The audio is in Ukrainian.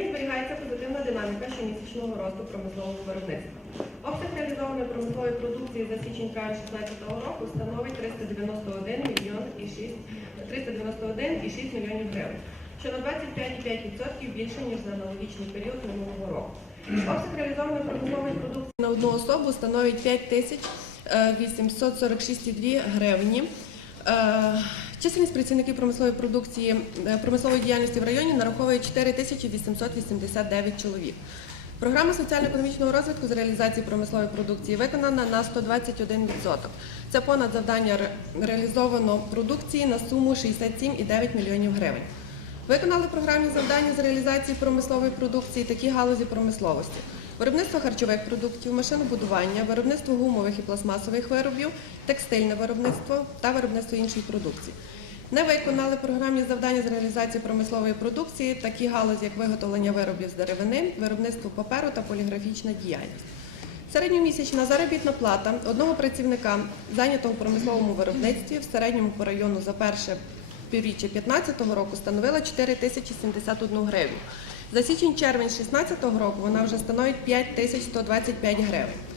Зберігається позитивна динаміка щомісячного росту промислового виробництва. Обсяг реалізованої промислової продукції за січень краю 2016 року становить 391 мільйон і 6, 391 і 6 мільйонів гривень, що на 25,5% більше, ніж за аналогічний період минулого року. Обсяг реалізованої промислової продукції на одну особу становить 5 тисяч е, 846,2 гривні. Чисельність працівників промислової продукції е, промислової діяльності в районі нараховує 4889 чоловік. Програма соціально-економічного розвитку з реалізації промислової продукції виконана на 121%. Це понад завдання реалізовано продукції на суму 67,9 мільйонів гривень. Виконали програмні завдання з реалізації промислової продукції такі галузі промисловості: виробництво харчових продуктів, машинобудування, виробництво гумових і пластмасових виробів, текстильне виробництво та виробництво іншої продукції. Не виконали програмні завдання з реалізації промислової продукції, такі галузі, як виготовлення виробів з деревини, виробництво паперу та поліграфічна діяльність. Середньомісячна заробітна плата одного працівника, зайнятого в промисловому виробництві в середньому по району за перше півріччя 2015 року становила 4 тисячі 71 гривню. За січень-червень 2016 року вона вже становить 5 тисяч 125 гривень.